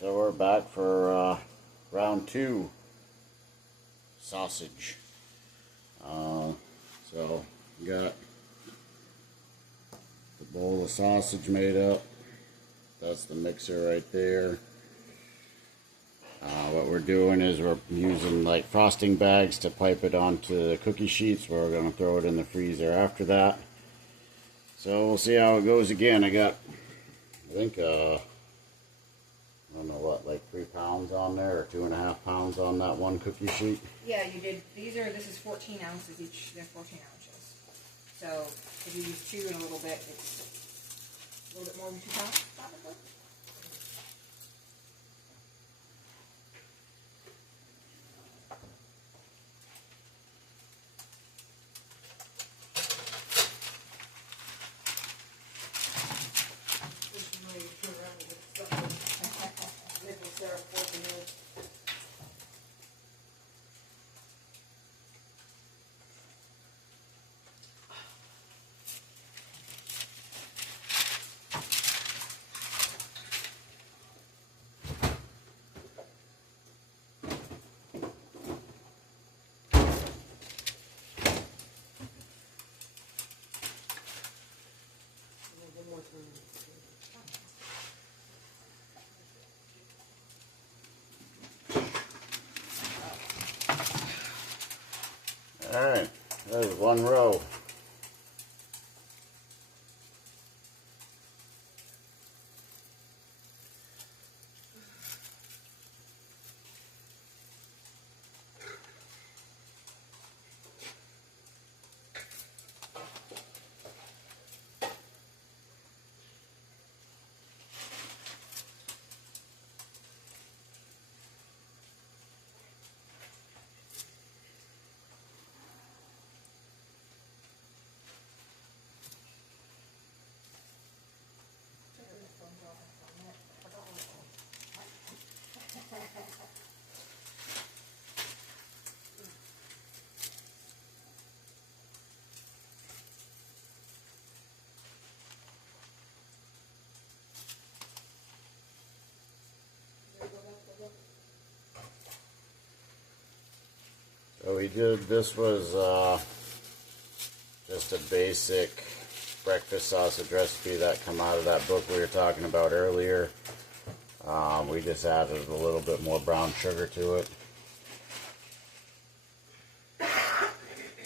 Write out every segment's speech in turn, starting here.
So we're back for round 2 sausage. So got the bowl of sausage made up. That's the mixer right there. What we're doing is we're using like frosting bags to pipe it onto the cookie sheets. We're going to throw it in the freezer after that. So we'll see how it goes again. I got, I think, I don't know what, like 3 pounds on there, or 2.5 pounds on that one cookie sheet. Yeah, you did. This is 14 ounces each. They're 14 ounces. So if you use 2 in a little bit, it's a little bit more than 2 pounds, probably. Alright, there's 1 row. So we did, this was just a basic breakfast sausage recipe that come out of that book we were talking about earlier. We just added a little bit more brown sugar to it.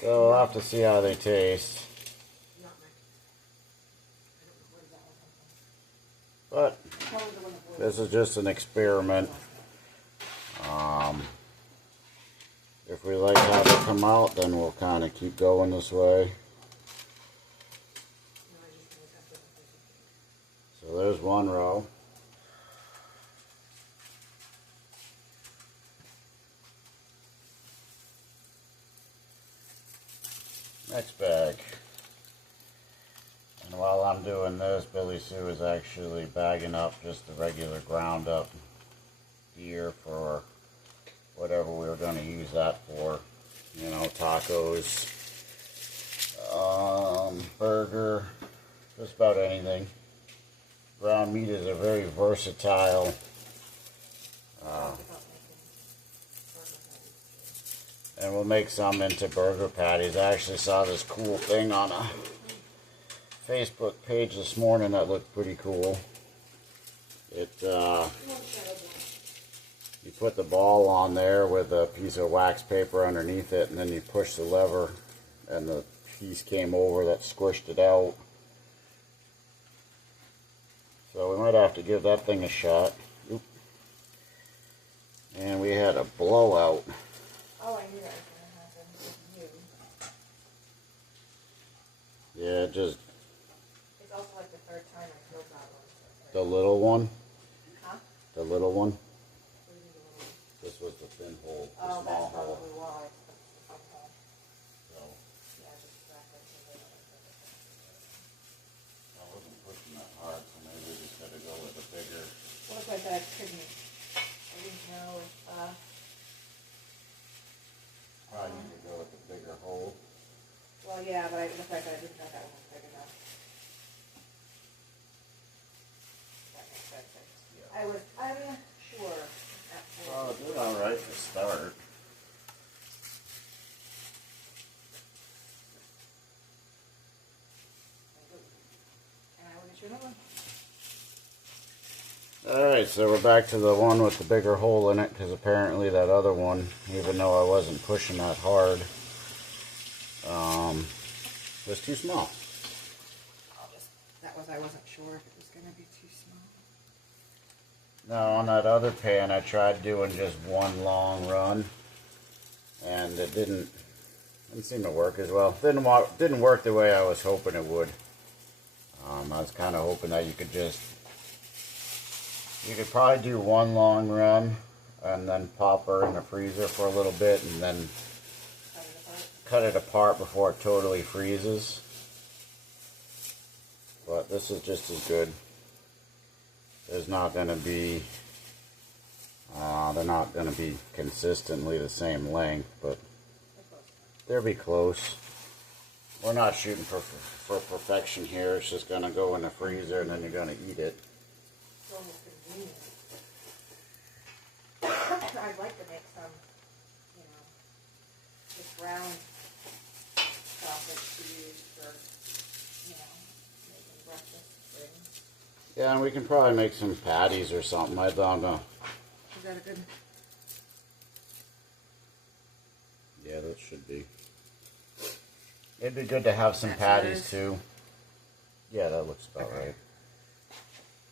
So we'll have to see how they taste. But this is just an experiment. If we like how they come out, then we'll kind of keep going this way. So there's 1 row. Next bag. And while I'm doing this, Billy Sue is actually bagging up just the regular ground up gear for whatever we were going to use that for. You know, tacos, burger, just about anything. Ground meat is a very versatile and we'll make some into burger patties. I actually saw this cool thing on a Facebook page this morning that looked pretty cool. You put the ball on there with a piece of wax paper underneath it, and then you push the lever, and the piece came over that squished it out. So we might have to give that thing a shot. Oop. And we had a blowout. Oh, I knew that was going to happen with you. Yeah, just... It's also like the 3rd time I killed that one. The little one? Huh? The little one? This was the thin hole, the small small that's hole. Probably why. So, Yeah, just crack it. I wasn't pushing that hard, so maybe we just got to go with a bigger... What if I said couldn't? I didn't know if, Probably need to go with the bigger hole. well, yeah, but the fact that I didn't know that one was big enough. That makes sense. Yeah. I was unsure. Alright, so we're back to the one with the bigger hole in it, because apparently that other one, even though I wasn't pushing that hard, was too small. I wasn't sure if it was going to be too small. Now on that other pan I tried doing just one long run, and it didn't seem to work as well. Didn't work the way I was hoping it would. I was kind of hoping that you could probably do one long run and then pop her in the freezer for a little bit and then cut it apart before it totally freezes. But this is just as good. There's not going to be, they're not going to be consistently the same length, but they'll be close. We're not shooting for perfection here. It's just going to go in the freezer and then you're going to eat it. It's almost convenient. I'd like to make some, just round sausage to use for, making breakfast things. Yeah, and we can probably make some patties or something. I don't know. Is that a good? Yeah, that should be. It'd be good to have some patties too. Yeah, that looks about right.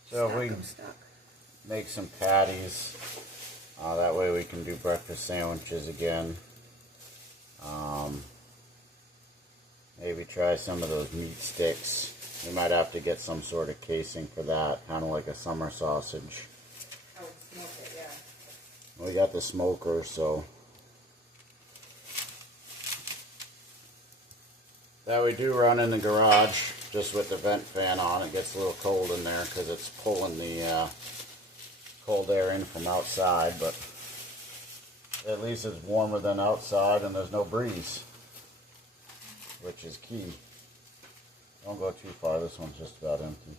So if we make some patties, that way we can do breakfast sandwiches again. Maybe try some of those meat sticks. We might have to get some sort of casing for that, kind of like a summer sausage. Oh, smoke it, yeah. We got the smoker, so that we do run in the garage just with the vent fan on. It gets a little cold in there because it's pulling the cold air in from outside, but at least it's warmer than outside and there's no breeze, which is key. Don't go too far. This one's just about empty.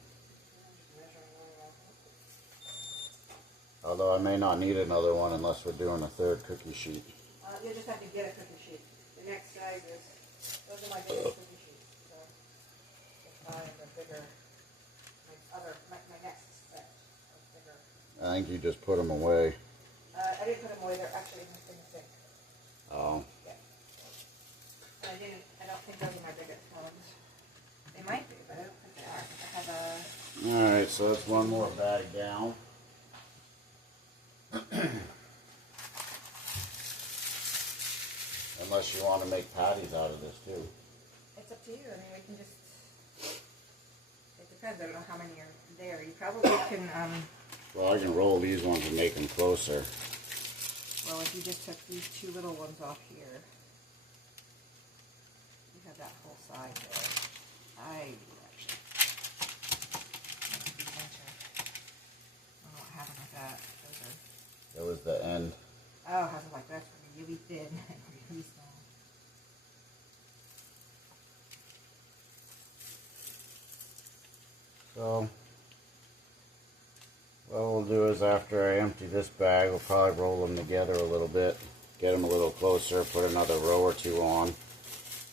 Although I may not need another one unless we're doing a third cookie sheet. You'll just have to get a cookie sheet. The next size is, those are my biggest cookie sheets. So just buy the bigger, my next set of bigger. I think you just put them away. I didn't put them away. They're actually in the sink. Oh. Yeah. I don't think those are my biggest ones. They might be, but I don't think they are. I have a... Alright, so that's one more bag down. Unless you want to make patties out of this too. It's up to you. I mean, we can just... It depends. I don't know how many are there. You probably can... Well, I can roll these ones and make them closer. Well, if you just took these two little ones off here, you have that whole side there. I don't know what happened with that. That was the end. Oh, I was like, that's really thin and really small. So, what we'll do is after I empty this bag, we'll probably roll them together a little bit, get them a little closer, put another row or two on,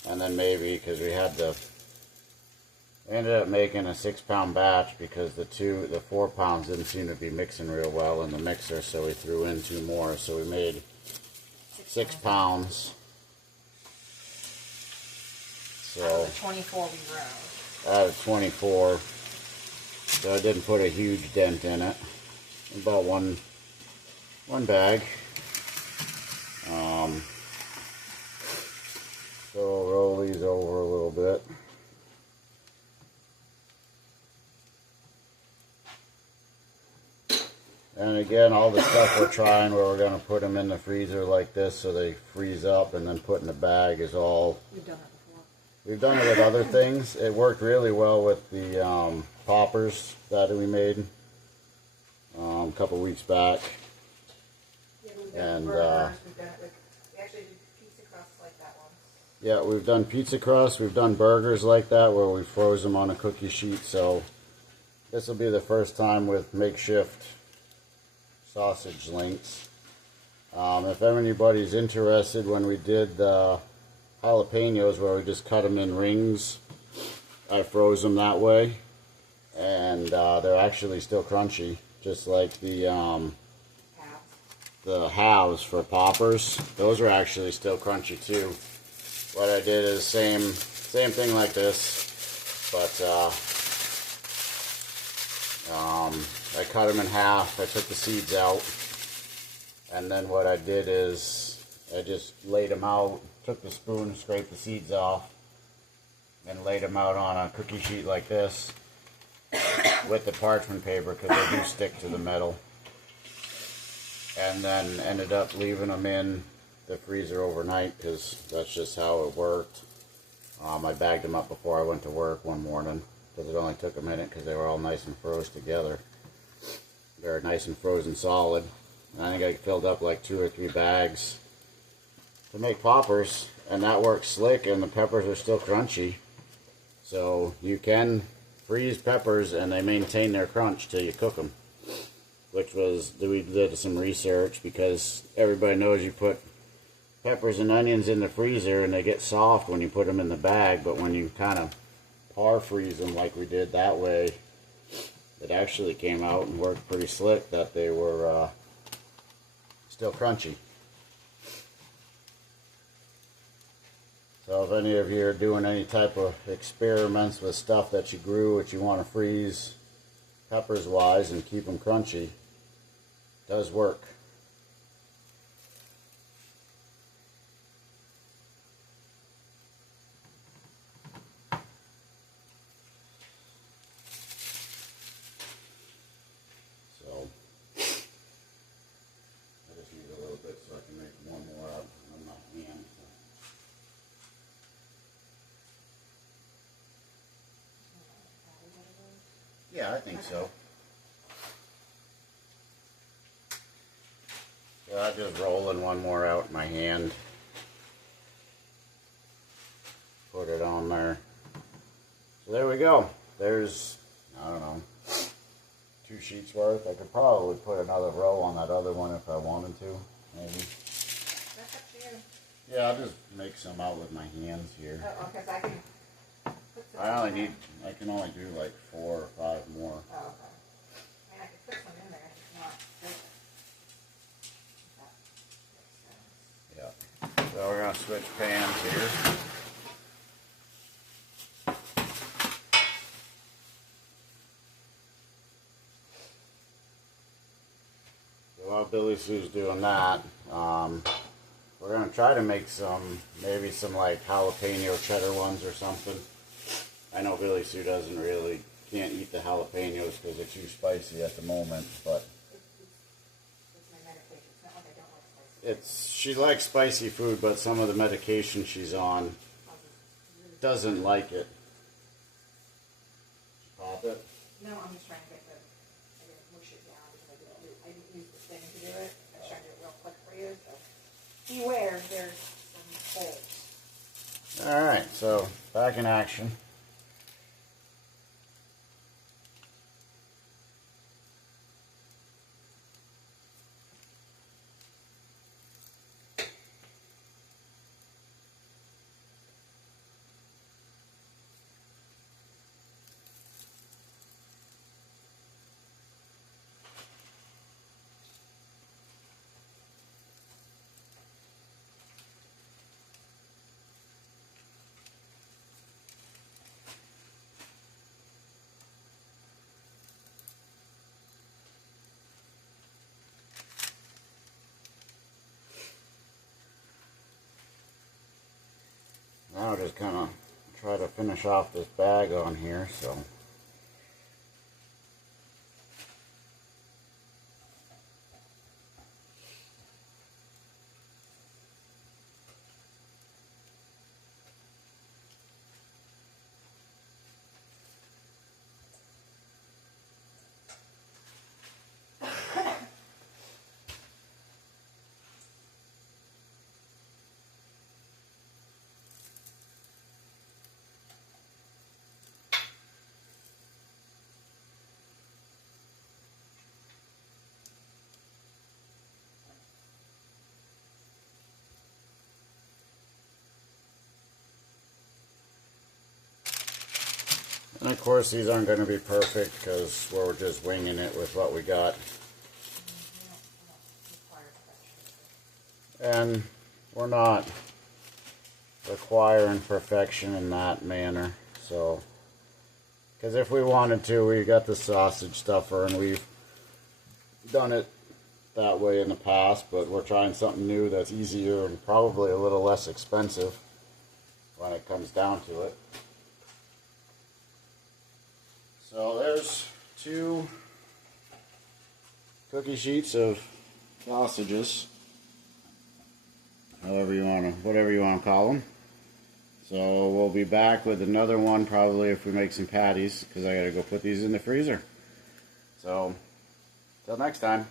and then maybe, because we ended up making a 6-pound batch because the 4 pounds didn't seem to be mixing real well in the mixer, so we threw in 2 more, so we made 6 pounds. So out of the 24 we rode. Out of 24. So I didn't put a huge dent in it. About one bag. So we'll roll these over a little bit. And again, all the stuff we're trying where we're going to put them in the freezer like this so they freeze up and then put in the bag is all... We've done it before. We've done it with other things. It worked really well with the poppers that we made a couple weeks back. Yeah, we've done burgers, we've done it with... We actually did pizza crusts like that one. Yeah, we've done pizza crusts. We've done burgers like that where we froze them on a cookie sheet. So this will be the first time with makeshift sausage links. If anybody's interested, when we did the jalapenos where we just cut them in rings, I froze them that way, and they're actually still crunchy, just like the halves for poppers. Those are actually still crunchy too. What I did is same thing like this, but I cut them in half. I took the seeds out, and then what I did is I just laid them out, took the spoon, scraped the seeds off, and laid them out on a cookie sheet like this with the parchment paper, because they do stick to the metal. And then ended up leaving them in the freezer overnight, because that's just how it worked. I bagged them up before I went to work one morning, because it only took a minute, because they were all nice and froze together. They're nice and frozen solid. And I think I filled up like 2 or 3 bags to make poppers, and that works slick, and the peppers are still crunchy. So you can freeze peppers and they maintain their crunch till you cook them. Which was, we did some research, because everybody knows you put peppers and onions in the freezer and they get soft when you put them in the bag, but when you kind of par freeze them like we did that way, it actually came out and worked pretty slick, that they were still crunchy. So if any of you are doing any type of experiments with stuff that you grew, that you want to freeze peppers wise and keep them crunchy, it does work. So I just need a little bit so I can make one more out on my hand. Yeah, I think so. So I'm just rolling one more out in my hand. Put it on there. So there we go. There's, I don't know, 2 sheets worth. I could probably put another row on that other one if I wanted to, maybe. That's up to you. Yeah, I'll just make some out with my hands here. Oh, because I can put some I in can only do like 4 or 5 more. there. Oh, okay. I mean, I could put some in there if it's not big. That makes sense. Yeah. So we're gonna switch pans here. So while Billy Sue's doing that, we're gonna try to make maybe some like jalapeno cheddar ones or something. I know Billy Sue can't eat the jalapenos because they're too spicy at the moment, but It's my medication. It's not like I don't like spicy. she likes spicy food, but some of the medication she's on doesn't like it. Pop it. No, I'm just trying to get I didn't mush it down because I didn't use the thing to do it. I was trying to do it real quick for you, so beware, there's some holes. Alright, so back in action. Now just kind of try to finish off this bag on here, so. And of course these aren't going to be perfect because we're just winging it with what we got. And we're not requiring perfection in that manner. So, because if we wanted to, we got the sausage stuffer and we've done it that way in the past, but we're trying something new that's easier and probably a little less expensive when it comes down to it. So there's 2 cookie sheets of sausages, whatever you want to call them. So we'll be back with another one probably if we make some patties, because I gotta go put these in the freezer. So till next time.